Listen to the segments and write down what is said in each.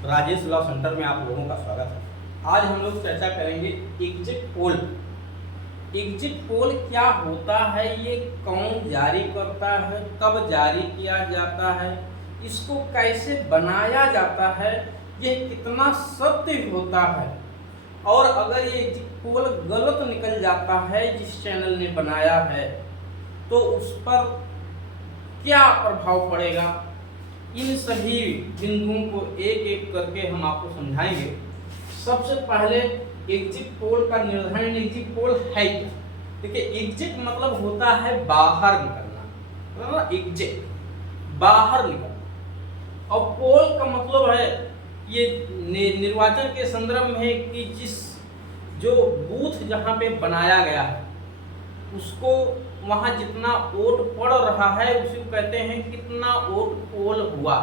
Rajesh law centre में आप लोगों का स्वागत है। आज हम लोग चर्चा करेंगे एग्जिट पोल। एग्जिट पोल क्या होता है, ये कौन जारी करता है, कब जारी किया जाता है, इसको कैसे बनाया जाता है, ये कितना सत्य होता है, और अगर ये एग्जिट पोल गलत निकल जाता है जिस चैनल ने बनाया है तो उस पर क्या प्रभाव पड़ेगा, इन सभी बिंदुओं को एक एक करके हम आपको समझाएंगे। सबसे पहले एग्जिट पोल का निर्धारण, एग्जिट पोल है क्या। देखिए, एग्जिट मतलब होता है बाहर निकलना, एग्जिट बाहर निकलना, और पोल का मतलब है ये निर्वाचन के संदर्भ में है कि जो बूथ जहां पे बनाया गया है उसको वहां जितना वोट पड़ रहा है उसी को कहते हैं कितना वोट पोल हुआ,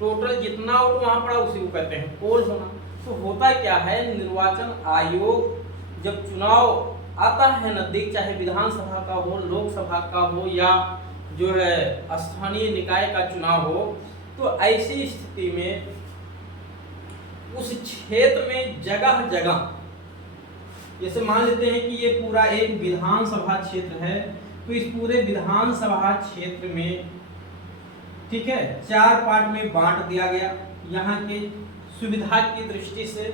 टोटल जितना वोट वहां पड़ा उसी को कहते हैं पोल होना। तो होता क्या है, निर्वाचन आयोग जब चुनाव आता है नजदीक, चाहे विधानसभा का हो, लोकसभा का हो, या जो है स्थानीय निकाय का चुनाव हो, तो ऐसी स्थिति में उस क्षेत्र में जगह जगह, जैसे मान लेते हैं कि ये पूरा एक विधानसभा क्षेत्र है, तो इस पूरे विधानसभा क्षेत्र में, ठीक है, 4 पार्ट में बांट दिया गया यहाँ के सुविधा की दृष्टि से,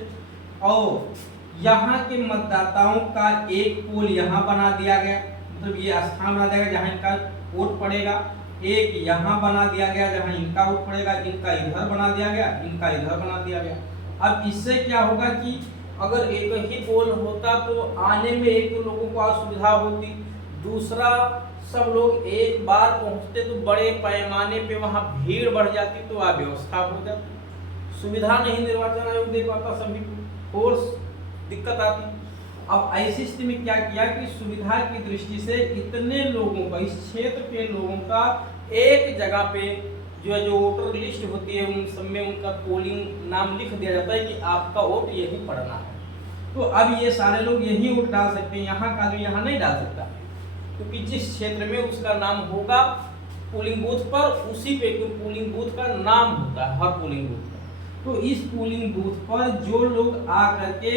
और यहाँ के मतदाताओं का एक पोल यहाँ बना दिया गया, मतलब ये स्थान बना दिया गया जहाँ इनका वोट पड़ेगा, एक यहाँ बना दिया गया जहाँ इनका वोट पड़ेगा, इनका इधर बना दिया गया, इनका इधर बना दिया गया। अब इससे क्या होगा कि अगर एक ही पोल होता तो आने में एक तो लोगों को असुविधा होती, दूसरा सब लोग एक बार पहुंचते तो बड़े पैमाने पे वहां भीड़ बढ़ जाती, तो अव्यवस्था हो जाती, सुविधा नहीं निर्वाचन आयोग दे पाता सभी को, और दिक्कत आती। अब ऐसी स्थिति में क्या किया कि सुविधा की दृष्टि से इतने लोगों का, इस क्षेत्र के लोगों का एक जगह पे जो वोटर लिस्ट होती है उन सब में उनका पोलिंग नाम लिख दिया जाता है कि आपका वोट यही पड़ना है। तो अब ये सारे लोग यही वोट डाल सकते हैं, यहाँ का आदमी यहाँ नहीं डाल सकता, क्योंकि जिस क्षेत्र में उसका नाम होगा पोलिंग बूथ पर, उसी पे पोलिंग बूथ का नाम होता है हर पोलिंग बूथ पर। तो इस पोलिंग बूथ पर जो लोग आ करके,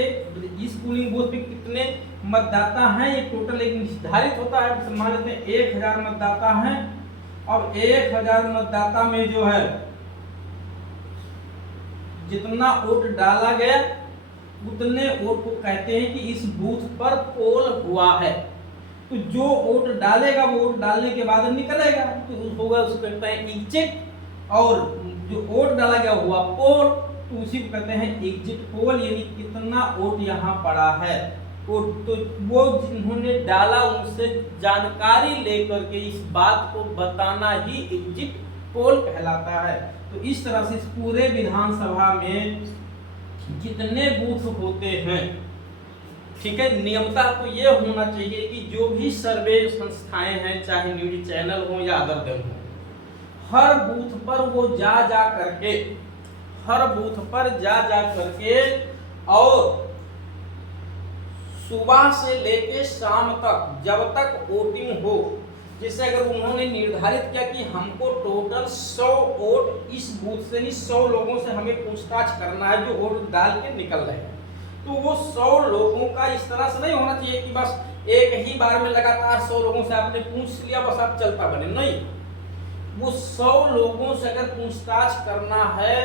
इस पोलिंग बूथ पे कितने मतदाता हैं ये टोटल एक निर्धारित होता है। मान लेते हैं 1000 मतदाता हैं, अब 1000 मतदाता में जो है जितना वोट डाला गया उतने वोट को कहते हैं कि इस बूथ पर पोल हुआ है। तो जो वोट डालेगा वो वोट डालने के बाद निकलेगा, तो होगा उसको कहते हैं एग्जिट, और जो वोट डाला गया हुआ पोल, तो उसी को कहते हैं एग्जिट पोल, यानी कितना वोट यहाँ पड़ा है। तो वो जिन्होंने डाला उनसे जानकारी लेकर के इस बात को बताना ही एग्जिट पोल कहलाता है। तो इस तरह से इस पूरे विधानसभा में जितने बूथ होते हैं, ठीक है, नियमतः तो ये होना चाहिए कि जो भी सर्वे संस्थाएं हैं, चाहे न्यूज चैनल हो या अदर दल हो, हर बूथ पर वो जा करके, हर बूथ पर जा करके, और सुबह से लेके शाम तक जब तक वोटिंग हो, जैसे अगर उन्होंने निर्धारित किया कि हमको टोटल 100 वोट इस बूथ से, 100 लोगों से हमें पूछताछ करना है जो वोट डाल के निकल रहे हैं, तो वो 100 लोगों का इस तरह से नहीं होना चाहिए कि बस एक ही बार में लगातार 100 लोगों से आपने पूछ लिया बस आप चलता बने, नहीं। वो 100 लोगों से अगर पूछताछ करना है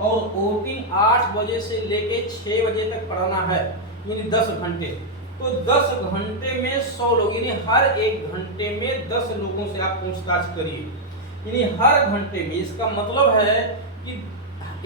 और वोटिंग 8 बजे से लेके 6 बजे तक पढ़ना है, यानी 10 घंटे, तो 10 घंटे में 100 लोग, यानी हर एक घंटे में 10 लोगों से आप पूछताछ करिए, यानी हर घंटे में, इसका मतलब है कि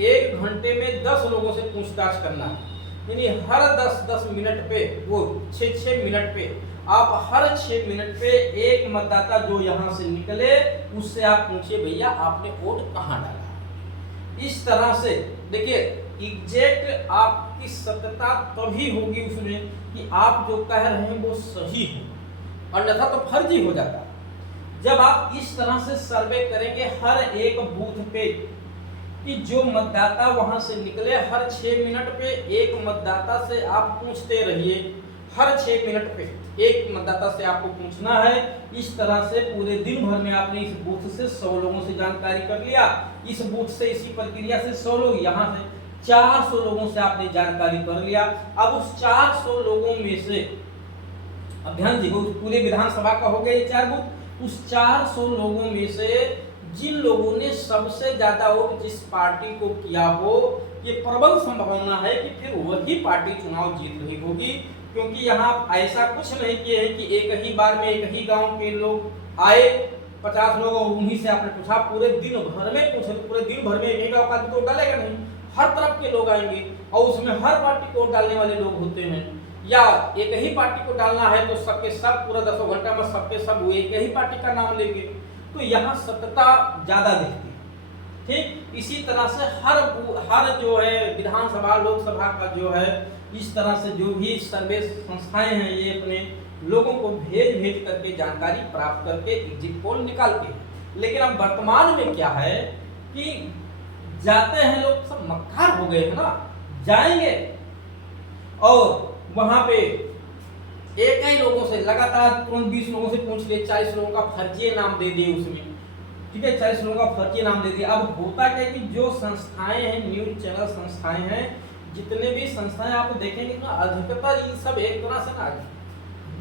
एक घंटे में 10 लोगों से पूछताछ करना है, यानी हर 10-10 मिनट पे, वो 6-6 मिनट पे, आप हर 6 मिनट पे एक मतदाता जो यहाँ से निकले उससे आप पूछिए भैया आपने वोट कहाँ डाला। इस तरह से देखिए, एग्जैक्ट आपकी सत्यता तभी होगी उसमें कि आप जो कह रहे हैं वो सही हो, अन्यथा तो फर्जी हो जाता। जब आप इस तरह से सर्वे करेंगे हर एक बूथ पे कि जो मतदाता वहां से निकले, हर 6 मिनट पे एक मतदाता से आप पूछते रहिए, हर 6 मिनट पे एक मतदाता से आपको पूछना है। इस तरह से पूरे दिन भर में आपने इस बूथ से 100 लोगों से जानकारी कर लिया, इस बूथ से इसी प्रक्रिया से 100 लोग, यहाँ से 400 लोगों से आपने जानकारी कर लिया। अब उस 400 लोगों में से, अब ध्यान दीजिए, पूरे विधानसभा का हो गया ये 4 बूथ, उस 400 लोगों में से जिन लोगों ने सबसे ज्यादा वोट जिस पार्टी को किया हो, ये प्रबल संभावना है कि फिर वही पार्टी चुनाव जीत रही होगी। क्योंकि यहाँ ऐसा कुछ नहीं किए हैं कि एक ही बार में एक ही गांव के लोग आए 50 लोग और उन्हीं से आपने पूछा, पूरे दिन भर में पूछे, पूरे दिन भर में एक गांव का तो डालेगा नहीं, हर तरफ के लोग आएंगे और उसमें हर पार्टी को डालने वाले लोग होते हैं। या एक ही पार्टी को डालना है तो सबके सब पूरा 10 घंटा में सबके सब एक ही पार्टी का नाम लेंगे, तो यहाँ सत्यता ज्यादा दिखती है। ठीक इसी तरह से हर जो है विधानसभा लोकसभा का जो है, इस तरह से जो भी सर्वे संस्थाएं हैं ये अपने लोगों को भेज करके जानकारी प्राप्त करके एग्जिट पोल निकालते हैं। लेकिन अब वर्तमान में क्या है कि जाते हैं लोग, सब मक्कार हो गए हैं ना, जाएंगे और वहां पे एक ही लोगों से लगातार 20 लोगों से पूछ लिए, 40 लोगों का फर्जी नाम दे दिए उसमें, ठीक है, 40 लोगों का फर्जी नाम दे दिया। अब होता क्या है कि जो संस्थाएं हैं, न्यूज चैनल संस्थाएं हैं, जितने भी संस्थाएं आप देखेंगे ना, अधिकतर ये सब एक तरह से ना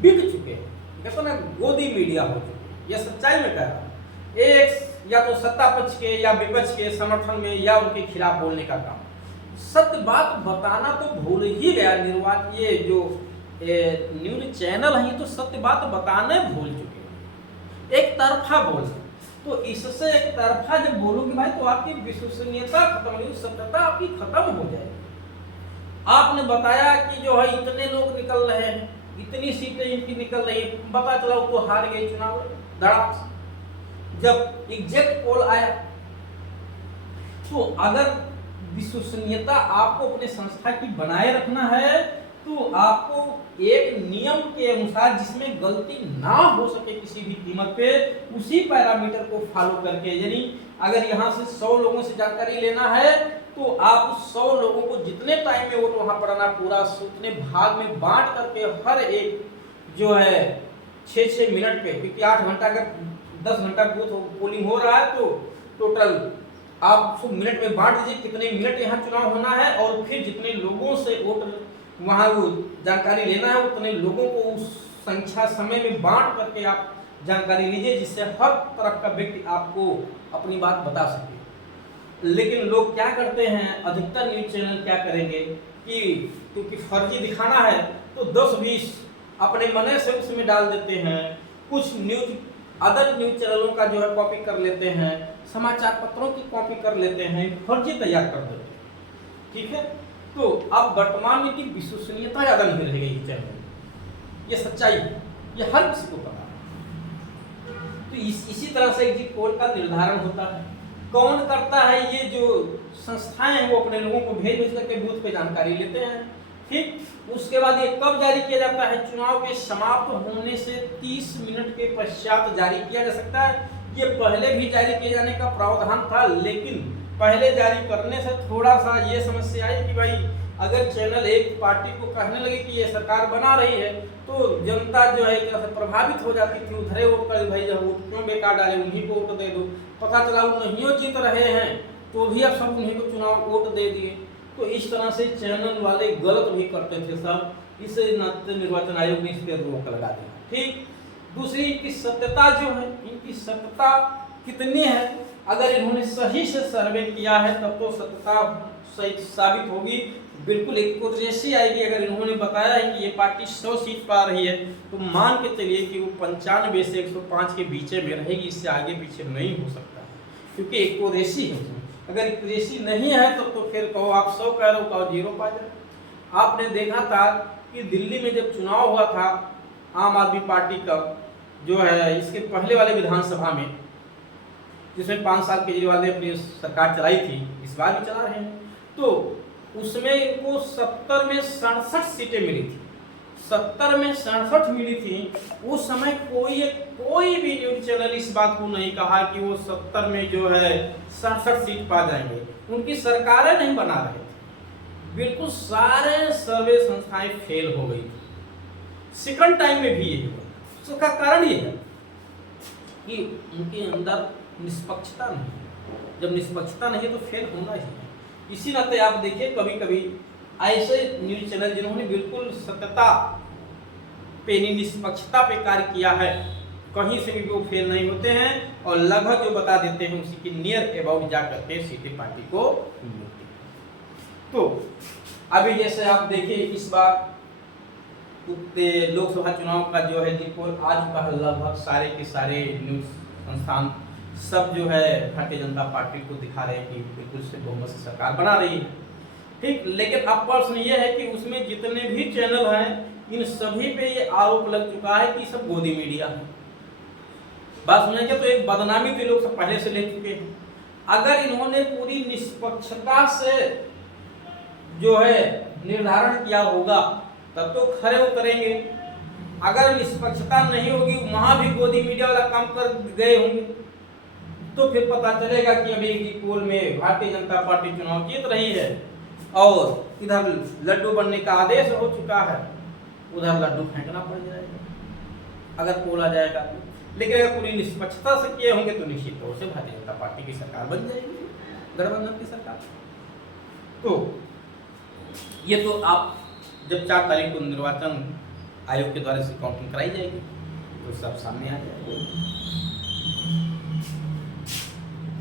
बिक चुके हैं, कहते ना गोदी मीडिया हो चुके हैं। यह सच्चाई में कह रहा हूं, एक या तो सत्ता पक्ष के या विपक्ष के समर्थन में या उनके खिलाफ बोलने का काम, सत्य बात बताना तो भूल ही गया। ये जो न्यूज चैनल है ये तो सत्य बात बताने भूल चुके हैं, एक तरफा बोल। तो इससे एक तरफा जब बोलोगे भाई तो आपकी विश्वसनीयता खत्म होगी, सत्यता आपकी खत्म हो जाएगी। आपने बताया कि जो है इतने लोग निकल रहे हैं, इतनी सीटें इनकी निकल रही है, पता चला वो तो हार गए चुनाव धड़ाक से। जब एग्जैक्ट पोल आया तो अगर विश्वसनीयता आपको अपने संस्था की बनाए रखना है तो आपको एक नियम के अनुसार, जिसमें गलती ना हो सके किसी भी कीमत पे, उसी पैरामीटर को फॉलो करके, यानी अगर यहाँ से 100 लोगों से जानकारी लेना है तो आप उस 100 लोगों को जितने टाइम में वोट वहां पड़ना पूरा उतने भाग में बांट करके हर एक जो है 6-6 मिनट पे, क्योंकि 8 घंटा अगर 10 घंटा बूथ पोलिंग हो रहा है तो टोटल आप उसको मिनट में बांट दीजिए, कितने मिनट यहाँ चुनाव होना है, और फिर जितने लोगों से वोट वहाँ वो जानकारी लेना है उतने लोगों को उस संख्या समय में बांट करके आप जानकारी लीजिए, जिससे हर तरफ का व्यक्ति आपको अपनी बात बता सके। लेकिन लोग क्या करते हैं, अधिकतर न्यूज चैनल क्या करेंगे कि क्योंकि फर्जी दिखाना है तो 10-20 अपने मने से उसमें डाल देते हैं, कुछ अदर न्यूज चैनलों का जो है कॉपी कर लेते हैं, समाचार पत्रों की कॉपी कर लेते हैं, फर्जी तैयार कर देते हैं, ठीक है। तो अब वर्तमान में की विश्वसनीयता ज्यादा नहीं रह गई चैनल, ये सच्चाई है, ये हर किसी को पता है। तो इसी तरह से एग्जिट पोल का निर्धारण होता है। कौन करता है, ये जो संस्थाएं हैं वो अपने लोगों को भेज करके बूथ पे जानकारी लेते हैं। ठीक, उसके बाद ये कब जारी किया जाता है, चुनाव के समाप्त होने से 30 मिनट के पश्चात जारी किया जा सकता है। ये पहले भी जारी किए जाने का प्रावधान था, लेकिन पहले जारी करने से थोड़ा सा ये समस्या आई कि भाई अगर चैनल एक पार्टी को कहने लगे कि ये सरकार बना रही है तो जनता जो है एक तरह से प्रभावित हो जाती थी, उधरे वोट कर, भाई जब वोट क्यों बेकार डाले, उन्हीं को वोट दे दो। पता चला वो नहीं जीत रहे हैं तो भी अब सब उन्हीं को चुनाव वोट दे दिए। तो इस तरह से चैनल वाले गलत भी करते थे सब, इस नाते निर्वाचन आयोग ने इस पर रोक लगा दिया। ठीक, दूसरी इनकी सत्यता जो है, इनकी सत्यता कितनी है, अगर इन्होंने सही से सर्वे किया है तब तो सत्यता सही साबित होगी, बिल्कुल एक्यूरेसी आएगी। अगर इन्होंने बताया है कि ये पार्टी 100 सीट पा रही है तो मान के चलिए कि वो 95 से 105 के बीच में रहेगी, इससे आगे पीछे नहीं हो सकता, क्योंकि एक्यूरेसी है। अगर एक्यूरेसी नहीं है तो फिर कहो आप 100 कह रहे हो, कहो 0 पा जाए। आपने देखा था कि दिल्ली में जब चुनाव हुआ था आम आदमी पार्टी का, जो है इसके पहले वाले विधानसभा में, जिसमें 5 साल केजरीवाल ने अपनी सरकार चलाई थी, इस बार भी चला रहे हैं, तो उसमें इनको 70 में 67 सीटें मिली थी। 70 में 67 मिली थी। उस समय कोई भी न्यूज चैनल इस बात को नहीं कहा कि वो 70 में जो है 67 सीट पा जाएंगे, उनकी सरकारें नहीं बना रहे थे। बिल्कुल सारे सर्वे संस्थाएं फेल हो गई थी। सेकंड टाइम में भी यही हुआ। उसका कारण ये है कि उनके अंदर निष्पक्षता नहीं है। जब निष्पक्षता नहीं है तो फेल होना ही है। इसी नाते आप देखिए कभी कभी ऐसे न्यूज चैनल जिन्होंने बिल्कुल सत्यता पे निष्पक्षता पे कार्य किया है, कहीं से भी वो फेल नहीं होते हैं और लगभग जो बता देते हैं उसी की नियर अबाउट जा करके सीटें पार्टी को मिलती है। तो अभी जैसे आप देखिए इस बार लोकसभा चुनाव का जो है रिपोर्ट आ चुका है, लगभग सारे के सारे न्यूज संस्थान सब जो है भारतीय जनता पार्टी को दिखा रहे हैं कि बिल्कुल से बहुमत से सरकार बना रही है। ठीक, लेकिन अब प्रश्न ये है कि उसमें जितने भी चैनल हैं इन सभी पे ये आरोप लग चुका है कि सब गोदी मीडिया है। बात सुनेंगे तो एक बदनामी तो लोग सब पहले से ले चुके हैं। अगर इन्होंने पूरी निष्पक्षता से जो है निर्धारण किया होगा तब तो खरे उतरेंगे। अगर निष्पक्षता नहीं होगी, वहां भी गोदी मीडिया वाला काम कर गए होंगे, तो फिर पता चलेगा कि अभी की पोल में भारतीय जनता पार्टी चुनाव जीत रही है और इधर लड्डू बनने का आदेश हो चुका है, उधर लड्डू फेंकना पड़ जाएगा अगर पोल आ जाएगा। लेकिन अगर पूरी निष्पक्षता से किए होंगे तो निश्चित तौर से भारतीय जनता पार्टी की सरकार बन जाएगी, गठबंधन की सरकार। तो ये तो आप जब 4 तारीख को निर्वाचन आयोग के द्वारा से काउंटिंग कराई जाएगी तो सब सामने आ जाएगा।